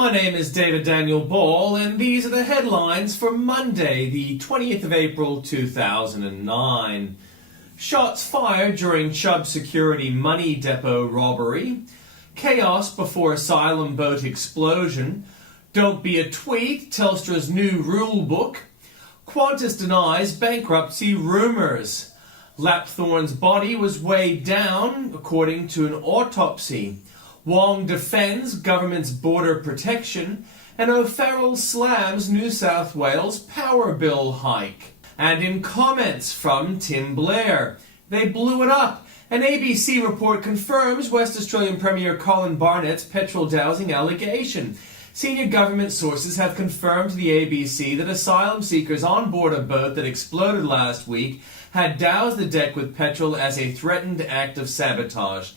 My name is David Daniel Ball, and these are the headlines for Monday, the 20th of April 2009. Shots fired during Chubb Security Money Depot robbery. Chaos before asylum boat explosion. Don't be a tweet, Telstra's new rule book. Qantas denies bankruptcy rumours. Lapthorne's body was weighed down, according to an autopsy. Wong defends government's border protection, and O'Farrell slams New South Wales power bill hike. And in comments from Tim Blair, they blew it up. An ABC report confirms West Australian Premier Colin Barnett's petrol dowsing allegation. Senior government sources have confirmed to the ABC that asylum seekers on board a boat that exploded last week had doused the deck with petrol as a threatened act of sabotage.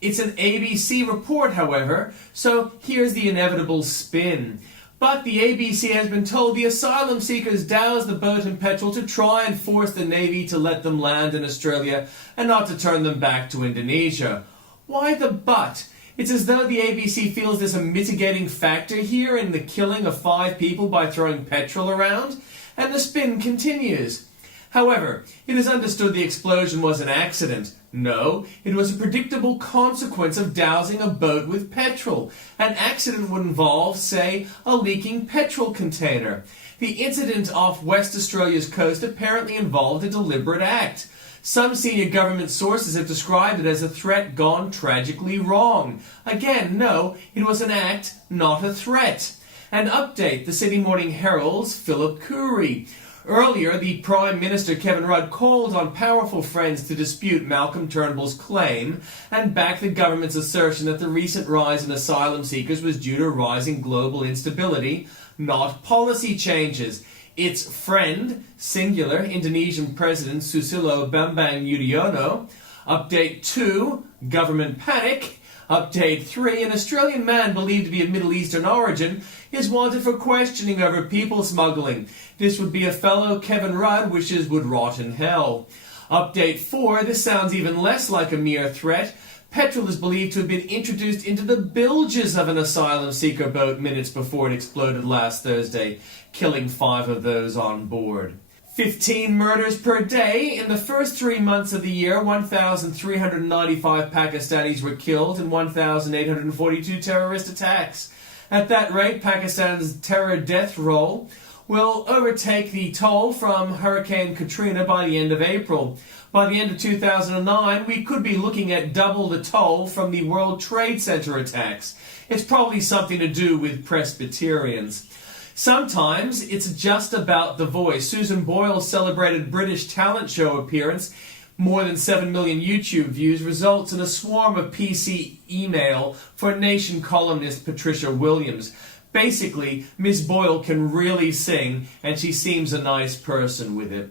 It's an ABC report, however, so here's the inevitable spin. But the ABC has been told the asylum seekers doused the boat in petrol to try and force the Navy to let them land in Australia and not to turn them back to Indonesia. Why the but? It's as though the ABC feels there's a mitigating factor here in the killing of 5 people by throwing petrol around, and the spin continues. However, it is understood the explosion was an accident. No, it was a predictable consequence of dousing a boat with petrol. An accident would involve, say, a leaking petrol container. The incident off West Australia's coast apparently involved a deliberate act. Some senior government sources have described it as a threat gone tragically wrong. Again, no, it was an act, not a threat. An update, the Sydney Morning Herald's Philip Coorey. Earlier, the Prime Minister Kevin Rudd called on powerful friends to dispute Malcolm Turnbull's claim and back the government's assertion that the recent rise in asylum seekers was due to rising global instability, not policy changes. Its friend, singular, Indonesian President Susilo Bambang Yudhoyono. Update 2, government panic. Update 3, an Australian man believed to be of Middle Eastern origin is wanted for questioning over people smuggling. This would be a fellow Kevin Rudd wishes would rot in hell. Update 4, this sounds even less like a mere threat. Petrol is believed to have been introduced into the bilges of an asylum seeker boat minutes before it exploded last Thursday, killing 5 of those on board. 15 murders per day. In the first 3 months of the year, 1,395 Pakistanis were killed in 1,842 terrorist attacks. At that rate, Pakistan's terror death roll will overtake the toll from Hurricane Katrina by the end of April. By the end of 2009, we could be looking at double the toll from the World Trade Center attacks. It's probably something to do with Presbyterians. Sometimes it's just about the voice. Susan Boyle's celebrated British talent show appearance, more than 7 million YouTube views, results in a swarm of PC email for Nation columnist Patricia Williams. Basically, Miss Boyle can really sing, and she seems a nice person with it.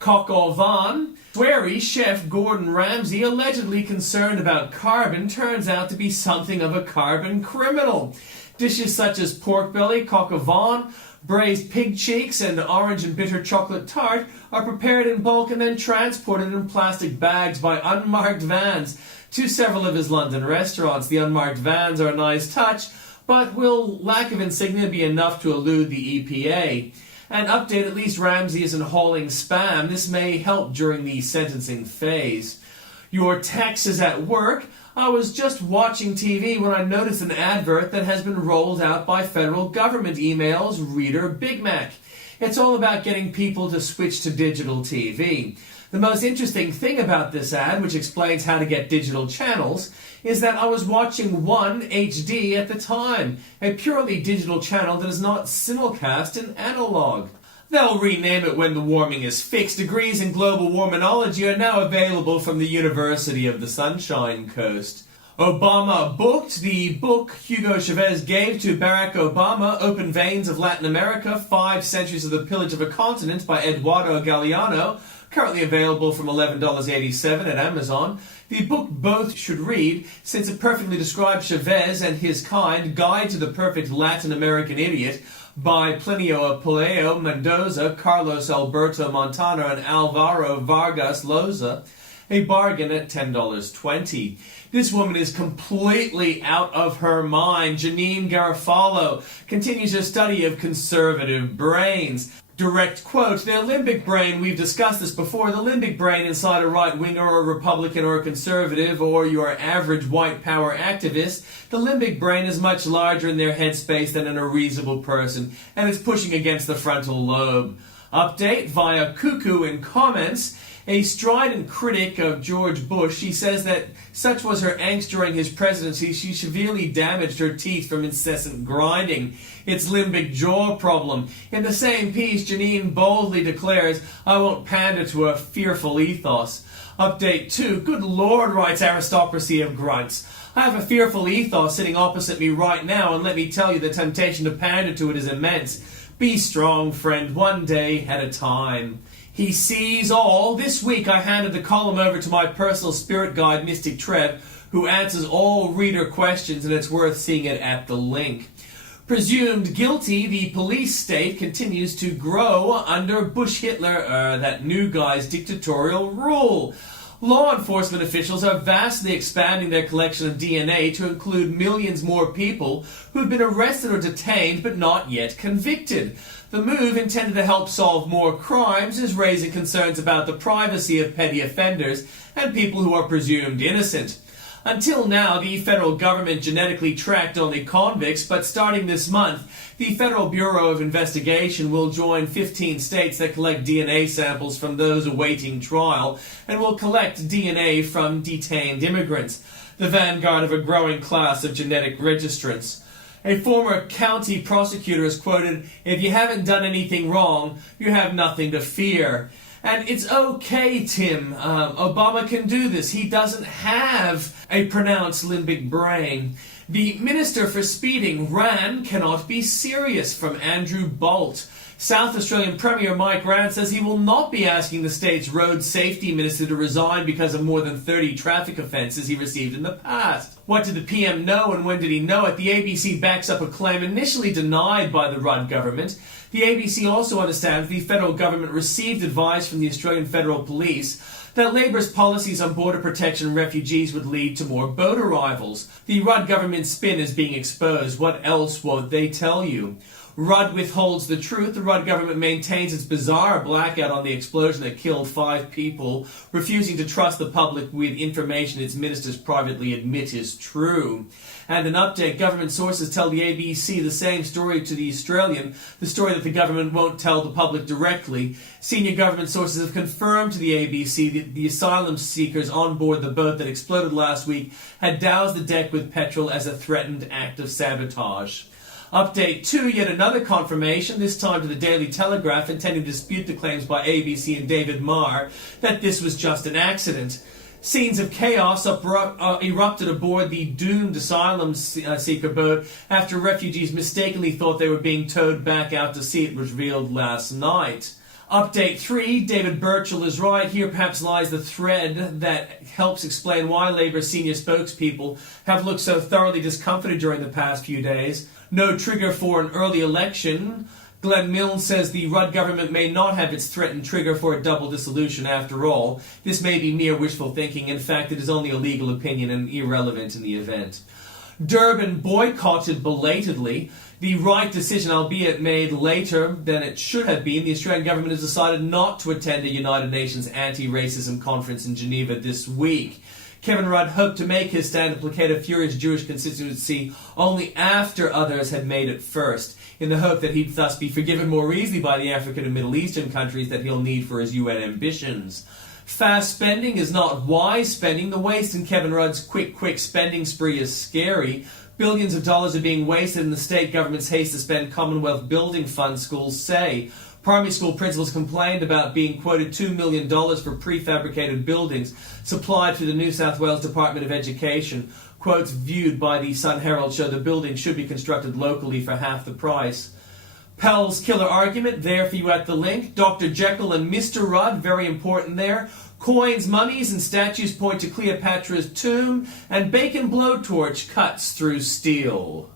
Coq au vin. Sweary chef Gordon Ramsay, allegedly concerned about carbon, turns out to be something of a carbon criminal. Dishes such as pork belly, coq au vin, braised pig cheeks, and orange and bitter chocolate tart are prepared in bulk and then transported in plastic bags by unmarked vans to several of his London restaurants. The unmarked vans are a nice touch, but will lack of insignia be enough to elude the EPA? An update, at least Ramsay isn't hauling spam. This may help during the sentencing phase. Your taxes at work. I was just watching TV when I noticed an advert that has been rolled out by federal government emails reader Big Mac. It's all about getting people to switch to digital TV. The most interesting thing about this ad, which explains how to get digital channels, is that I was watching One HD at the time, a purely digital channel that is not simulcast in analog. They'll rename it when the warming is fixed. Degrees in global warminology are now available from the University of the Sunshine Coast. Obama booked. The book Hugo Chavez gave to Barack Obama, Open Veins of Latin America, 5 Centuries of the Pillage of a Continent by Eduardo Galeano, currently available from $11.87 at Amazon. The book both should read, since it perfectly describes Chavez and his kind, Guide to the Perfect Latin American Idiot, by Plinio Apuleo Mendoza, Carlos Alberto Montana, and Alvaro Vargas Loza. A bargain at $10.20. This woman is completely out of her mind. Janine Garofalo continues her study of conservative brains. Direct quote, the limbic brain, we've discussed this before, the limbic brain inside a right-winger or a Republican or a conservative or your average white power activist, the limbic brain is much larger in their headspace than in a reasonable person, and it's pushing against the frontal lobe. Update via Cuckoo in comments. A strident critic of George Bush, she says that such was her angst during his presidency, she severely damaged her teeth from incessant grinding. It's limbic jaw problem. In the same piece, Janine boldly declares, I won't pander to a fearful ethos. Update 2, good Lord, writes aristocracy of grunts. I have a fearful ethos sitting opposite me right now, and let me tell you the temptation to pander to it is immense. Be strong, friend, one day at a time. He sees all. This week I handed the column over to my personal spirit guide, Mystic Trev, who answers all reader questions, and it's worth seeing it at the link. Presumed guilty, the police state continues to grow under Bush-Hitler, that new guy's dictatorial rule. Law enforcement officials are vastly expanding their collection of DNA to include millions more people who've been arrested or detained but not yet convicted. The move, intended to help solve more crimes, is raising concerns about the privacy of petty offenders and people who are presumed innocent. Until now, the federal government genetically tracked only convicts, but starting this month, the Federal Bureau of Investigation will join 15 states that collect DNA samples from those awaiting trial and will collect DNA from detained immigrants, the vanguard of a growing class of genetic registrants. A former county prosecutor is quoted, if you haven't done anything wrong, you have nothing to fear. And it's okay, Tim. Obama can do this. He doesn't have a pronounced limbic brain. The Minister for Speeding, Ran, cannot be serious, from Andrew Bolt. South Australian Premier Mike Rann says he will not be asking the state's road safety minister to resign because of more than 30 traffic offences he received in the past. What did the PM know and when did he know it? The ABC backs up a claim initially denied by the Rudd government. The ABC also understands the federal government received advice from the Australian Federal Police that Labor's policies on border protection and refugees would lead to more boat arrivals. The Rudd government spin is being exposed. What else won't they tell you? Rudd withholds the truth. The Rudd government maintains its bizarre blackout on the explosion that killed 5 people, refusing to trust the public with information its ministers privately admit is true. And an update, government sources tell the ABC the same story to the Australian, the story that the government won't tell the public directly. Senior government sources have confirmed to the ABC that the asylum seekers on board the boat that exploded last week had doused the deck with petrol as a threatened act of sabotage. Update 2, yet another confirmation, this time to the Daily Telegraph, intending to dispute the claims by ABC and David Marr that this was just an accident. Scenes of chaos erupted aboard the doomed asylum seeker boat after refugees mistakenly thought they were being towed back out to sea, it was revealed last night. Update 3, David Burchell is right. Here perhaps lies the thread that helps explain why Labour's senior spokespeople have looked so thoroughly discomfited during the past few days. No trigger for an early election. Glenn Milne says the Rudd government may not have its threatened trigger for a double dissolution after all. This may be mere wishful thinking. In fact, it is only a legal opinion and irrelevant in the event. Durban boycotted belatedly. The right decision, albeit made later than it should have been. The Australian government has decided not to attend a United Nations anti-racism conference in Geneva this week. Kevin Rudd hoped to make his stand to placate a furious Jewish constituency only after others had made it first, in the hope that he'd thus be forgiven more easily by the African and Middle Eastern countries that he'll need for his UN ambitions. Fast spending is not wise spending. The waste in Kevin Rudd's quick spending spree is scary. Billions of dollars are being wasted in the state government's haste to spend Commonwealth Building Fund, schools say. Primary school principals complained about being quoted $2 million for prefabricated buildings supplied through the New South Wales Department of Education. Quotes viewed by the Sun Herald show the building should be constructed locally for half the price. Pell's killer argument, there for you at the link. Dr. Jekyll and Mr. Rudd, very important there. Coins, mummies, and statues point to Cleopatra's tomb, and bacon blowtorch cuts through steel.